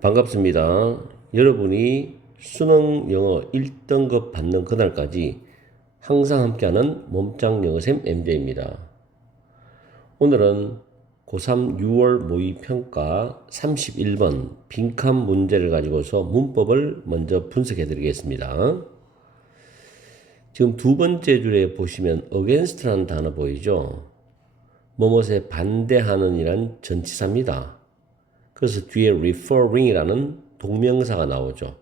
반갑습니다. 여러분이 수능 영어 1등급 받는 그날까지 항상 함께하는 몸짱 영어쌤 MJ입니다. 오늘은 고3 6월 모의평가 31번 빈칸 문제를 가지고서 문법을 먼저 분석해 드리겠습니다. 지금 두 번째 줄에 보시면 against라는 단어 보이죠? 뭐뭇에 반대하는 이란 전치사입니다. 그래서 뒤에 referring이라는 동명사가 나오죠.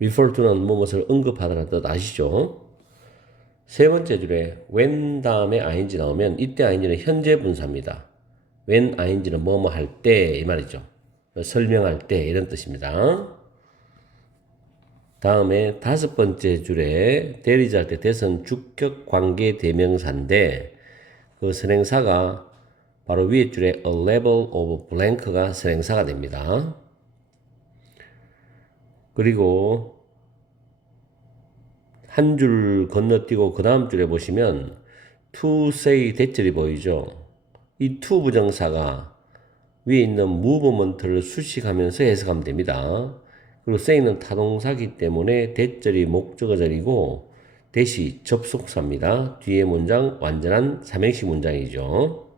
refer to는 무엇을 언급하다는 뜻 아시죠? 세 번째 줄에 when 다음에 ing 나오면 이때 ing는 현재 분사입니다. when ing는 뭐뭐 할 때 이 말이죠. 설명할 때 이런 뜻입니다. 다음에 다섯 번째 줄에 대리자 할 때 대선 주격 관계 대명사인데 그 선행사가 바로 위에 줄에 a level of blank가 선행사가 됩니다. 그리고 한 줄 건너뛰고 그 다음 줄에 보시면 to say 대절이 보이죠. 이 to 부정사가 위에 있는 movement를 수식하면서 해석하면 됩니다. 그리고 say는 타동사기 때문에 대절이 목적어절이고 대시 접속사입니다. 뒤에 문장 완전한 삼행시 문장이죠.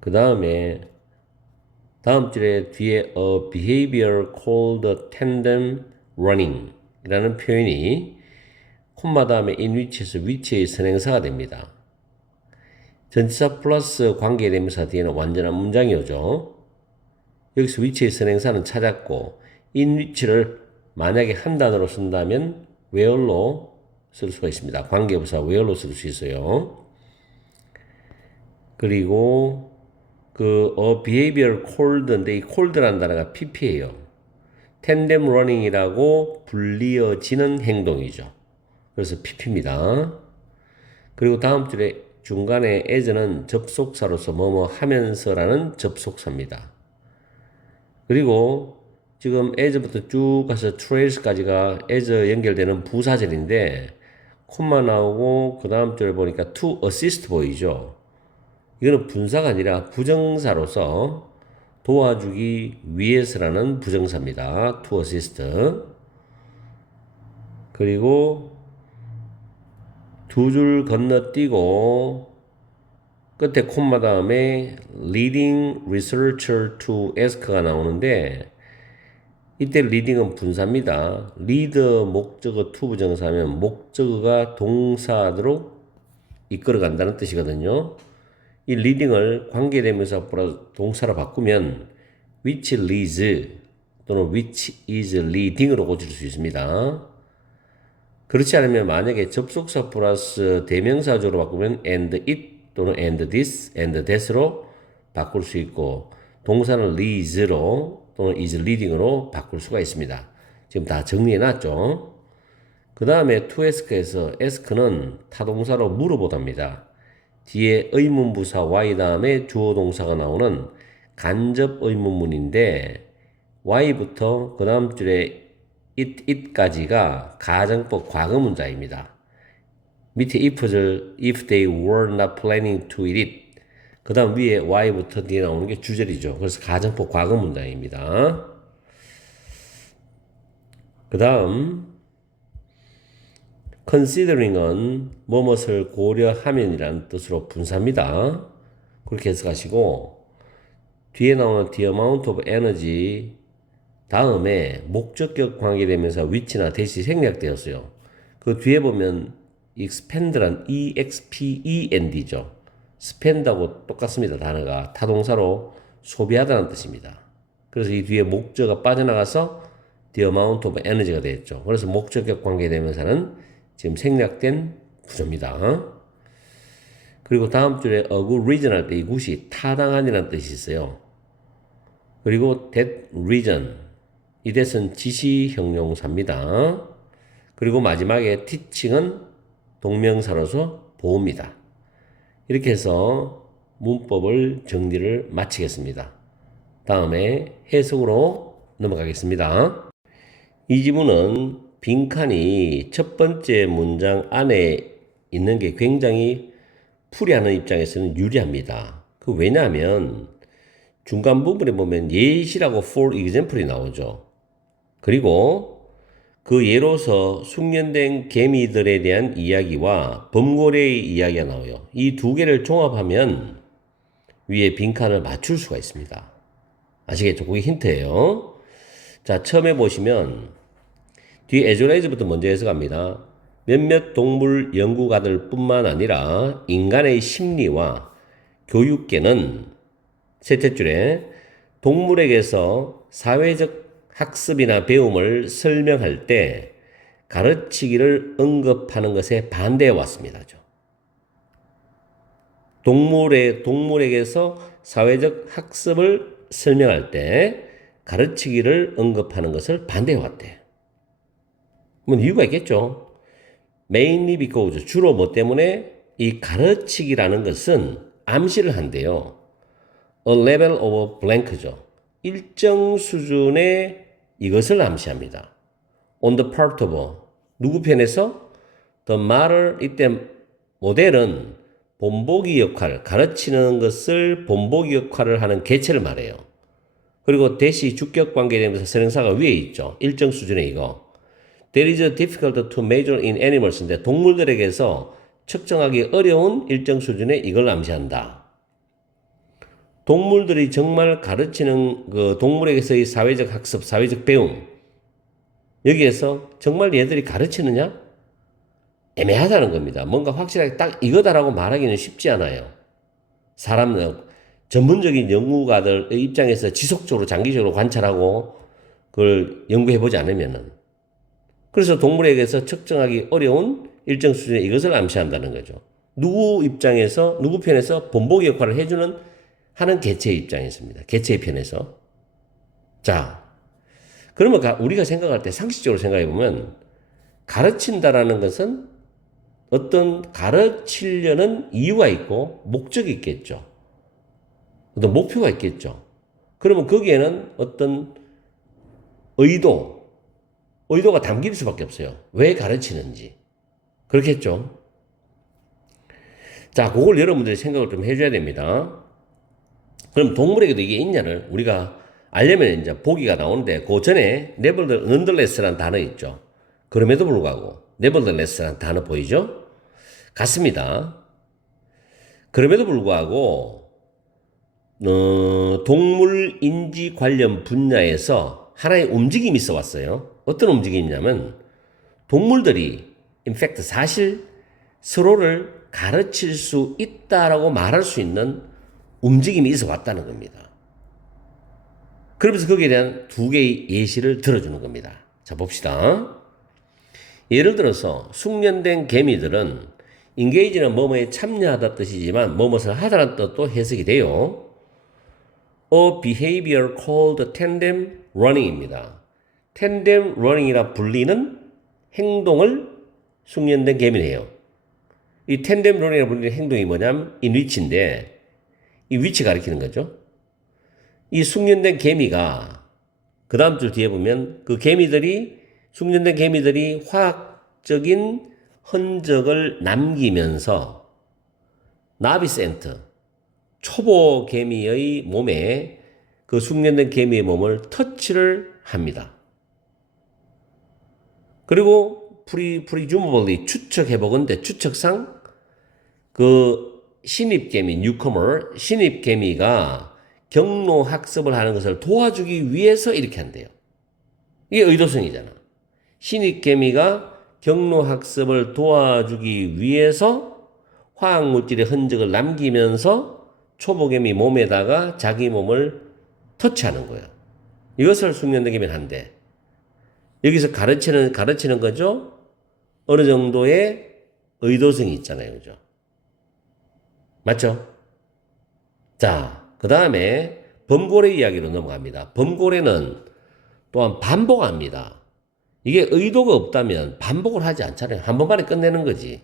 그 다음에 다음 줄에 뒤에 a behavior called tandem running 이라는 표현이 콤마 다음에 in which에서 which의 선행사가 됩니다. 전치사 플러스 관계대명사 뒤에는 완전한 문장이 오죠. 여기서 which의 선행사는 찾았고 in which를 만약에 한 단어로 쓴다면 where로 쓸 수가 있습니다. 관계부사 where로 쓸 수 있어요. 그리고 그 behavior cold인데 이 cold라는 단어가 pp예요. tandem running이라고 불리어지는 행동이죠. 그래서 pp입니다. 그리고 다음 줄에 중간에 as는 접속사로서 뭐뭐 하면서라는 접속사입니다. 그리고 지금 as부터 쭉 가서 trace까지가 as 연결되는 부사절인데 콤마 나오고 그 다음 줄에 보니까 to assist 보이죠. 이거는 분사가 아니라 부정사로서 도와주기 위해서라는 부정사입니다. to assist. 그리고 두 줄 건너뛰고 끝에 콤마 다음에 leading researcher to ask가 나오는데 이때 leading은 분사입니다. lead 목적어 to 부정사면 목적어가 동사로 이끌어간다는 뜻이거든요. 이 leading을 관계대명사 동사로 바꾸면 which leads 또는 which is leading으로 고칠 수 있습니다. 그렇지 않으면 만약에 접속사 플러스 대명사조로 바꾸면 and it 또는 and this, and that으로 바꿀 수 있고 동사는 leads로 또는 is leading으로 바꿀 수가 있습니다. 지금 다 정리해놨죠. 그 다음에 to ask에서 ask는 타동사로 물어보답니다. 뒤에 의문부사 y 다음에 주어 동사가 나오는 간접 의문문인데 y부터 그 다음 줄에 it까지가 가정법 과거 문자입니다. 밑에 if they were not planning to eat it 그 다음 위에 y부터 뒤에 나오는 게 주절이죠. 그래서 가정법 과거 문장입니다. 그 다음 considering은 뭐뭇을 고려하면이라는 뜻으로 분사입니다. 그렇게 해석하시고 뒤에 나오는 the amount of energy 다음에 목적격 관계되면서 which나 대시 생략되었어요. 그 뒤에 보면 expand란 expend죠. spend하고 똑같습니다. 단어가 타동사로 소비하다는 뜻입니다. 그래서 이 뒤에 목적어가 빠져나가서 the amount of energy가 되었죠. 그래서 목적격 관계되면서는 지금 생략된 부조입니다. 그리고 다음 줄에 a good reason 할 때 이 굿이 타당한이라는 뜻이 있어요. 그리고 that reason 이 that은 지시 형용사입니다. 그리고 마지막에 teaching은 동명사로서 보호입니다. 이렇게 해서 문법을 정리를 마치겠습니다. 다음에 해석으로 넘어가겠습니다. 이 지문은 빈칸이 첫 번째 문장 안에 있는 게 굉장히 풀이하는 입장에서는 유리합니다. 왜냐하면 중간 부분에 보면 예시라고 for example이 나오죠. 그리고 그 예로서 숙련된 개미들에 대한 이야기와 범고래의 이야기가 나와요. 이 두 개를 종합하면 위에 빈칸을 맞출 수가 있습니다. 아시겠죠? 그게 힌트예요. 자, 처음에 보시면 뒤에 에즈라이즈부터 먼저 해석합니다. 몇몇 동물 연구가들 뿐만 아니라 인간의 심리와 교육계는 셋째 줄에 동물에게서 사회적 학습이나 배움을 설명할 때 가르치기를 언급하는 것에 반대해 왔습니다. 동물에게서 사회적 학습을 설명할 때 가르치기를 언급하는 것을 반대해 왔대. 뭐 이유가 있겠죠. Mainly because 주로 뭐 때문에 이 가르치기라는 것은 암시를 한대요. A level of blank죠. 일정 수준의 이것을 암시합니다. On the part of 누구 편에서? The 말을 이때 모델은 본보기 역할, 가르치는 것을 본보기 역할을 하는 개체를 말해요. 그리고 대시 주격 관계되면서 선행사가 위에 있죠. 일정 수준의 이거. That is difficult to measure in animals인데 동물들에게서 측정하기 어려운 일정 수준의 이걸 암시한다. 동물들이 정말 가르치는 그 동물에게서의 사회적 학습, 사회적 배움 여기에서 정말 얘들이 가르치느냐? 애매하다는 겁니다. 뭔가 확실하게 딱 이거다라고 말하기는 쉽지 않아요. 사람은 전문적인 연구가들의 입장에서 지속적으로 장기적으로 관찰하고 그걸 연구해보지 않으면은 그래서 동물에게서 측정하기 어려운 일정 수준의 이것을 암시한다는 거죠. 누구 입장에서 누구 편에서 본보기 역할을 해주는 하는 개체의 입장에서입니다. 개체의 편에서. 자, 그러면 우리가 생각할 때 상식적으로 생각해 보면 가르친다라는 것은 어떤 가르치려는 이유가 있고 목적이 있겠죠. 어떤 목표가 있겠죠. 그러면 거기에는 어떤 의도가 담길 수밖에 없어요. 왜 가르치는지. 그렇겠죠. 자, 그걸 여러분들이 생각을 좀 해줘야 됩니다. 그럼 동물에게도 이게 있냐를 우리가 알려면 이제 보기가 나오는데 그 전에 nevertheless라는 단어 있죠. 그럼에도 불구하고 nevertheless라는 단어 보이죠? 같습니다. 그럼에도 불구하고 동물 인지 관련 분야에서 하나의 움직임이 있어 왔어요. 어떤 움직임이냐면 동물들이 in fact 사실 서로를 가르칠 수 있다라고 말할 수 있는 움직임이 있어 왔다는 겁니다. 그러면서 거기에 대한 두 개의 예시를 들어주는 겁니다. 자, 봅시다. 예를 들어서 숙련된 개미들은 engage는 뭐뭐에 참여하다 뜻이지만 뭐뭇을 하다라는 뜻도 해석이 돼요. A behavior called tandem running입니다. tandem running이라 불리는 행동을 숙련된 개미네요. 이 tandem running이라 불리는 행동이 뭐냐면 in which인데 이 위치 가리키는 거죠. 이 숙련된 개미가 그 다음 줄 뒤에 보면 그 숙련된 개미들이 화학적인 흔적을 남기면서 나비센트, 초보 개미의 몸에 그 숙련된 개미의 몸을 터치를 합니다. 그리고 presumably 추측해보건대 추측상 그 신입개미, 신입개미가 경로 학습을 하는 것을 도와주기 위해서 이렇게 한대요. 이게 의도성이잖아. 신입개미가 경로 학습을 도와주기 위해서 화학물질의 흔적을 남기면서 초보개미 몸에다가 자기 몸을 터치하는 거예요. 이것을 숙련된 개미는 한대. 여기서 가르치는 거죠? 어느 정도의 의도성이 있잖아요. 그죠? 맞죠? 자, 그 다음에 범고래 이야기로 넘어갑니다. 범고래는 또한 반복합니다. 이게 의도가 없다면 반복을 하지 않잖아요. 한 번만에 끝내는 거지.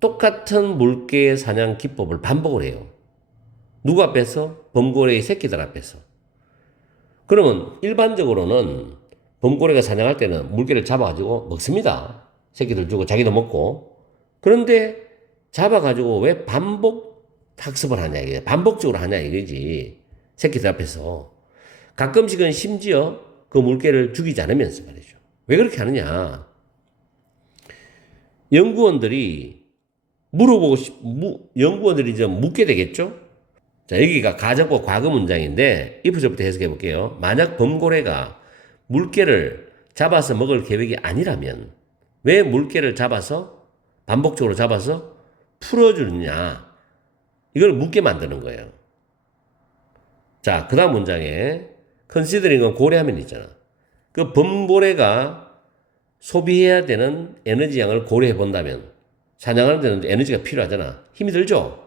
똑같은 물개의 사냥 기법을 반복을 해요. 누구 앞에서? 범고래의 새끼들 앞에서. 그러면 일반적으로는 범고래가 사냥할 때는 물개를 잡아가지고 먹습니다. 새끼들 주고 자기도 먹고. 그런데 잡아가지고 왜 반복 학습을 하냐 이게 반복적으로 하냐 이거지. 새끼들 앞에서. 가끔씩은 심지어 그 물개를 죽이지 않으면서 말이죠. 왜 그렇게 하느냐. 연구원들이 연구원들이 이제 묻게 되겠죠? 자, 여기가 가정법 과거 문장인데, if서부터 해석해 볼게요. 만약 범고래가 물개를 잡아서 먹을 계획이 아니라면, 왜 물개를 반복적으로 잡아서 풀어주느냐. 이걸 묻게 만드는 거예요. 자, 그 다음 문장에, considering은 고려하면 있잖아. 그 범고래가 소비해야 되는 에너지 양을 고려해 본다면, 사냥하는 데는 에너지가 필요하잖아. 힘이 들죠?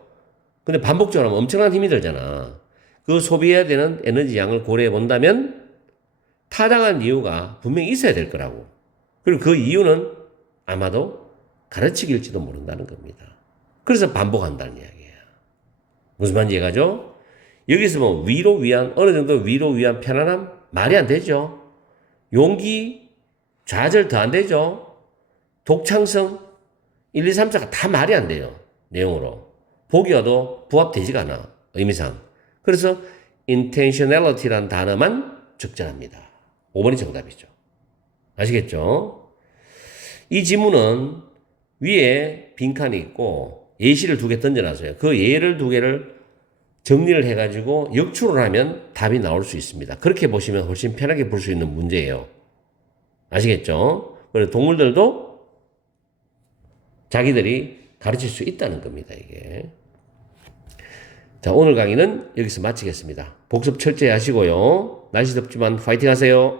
근데 반복적으로 하면 엄청난 힘이 들잖아. 그 소비해야 되는 에너지 양을 고려해 본다면 타당한 이유가 분명히 있어야 될 거라고. 그리고 그 이유는 아마도 가르치기일지도 모른다는 겁니다. 그래서 반복한다는 이야기예요. 무슨 말인지 이해가죠? 여기서 뭐 어느 정도 위로 위한 편안함? 말이 안 되죠. 용기, 좌절 더 안 되죠. 독창성, 1, 2, 3, 4가 다 말이 안 돼요. 내용으로. 보기 와도 부합되지가 않아. 의미상. 그래서 intentionality라는 단어만 적절합니다. 5번이 정답이죠. 아시겠죠? 이 지문은 위에 빈칸이 있고 예시를 2개 던져놨어요. 그 예를 2개를 정리를 해가지고 역추를 하면 답이 나올 수 있습니다. 그렇게 보시면 훨씬 편하게 볼 수 있는 문제예요. 아시겠죠? 그래서 동물들도 자기들이 가르칠 수 있다는 겁니다, 이게. 자, 오늘 강의는 여기서 마치겠습니다. 복습 철저히 하시고요. 날씨 덥지만 파이팅 하세요.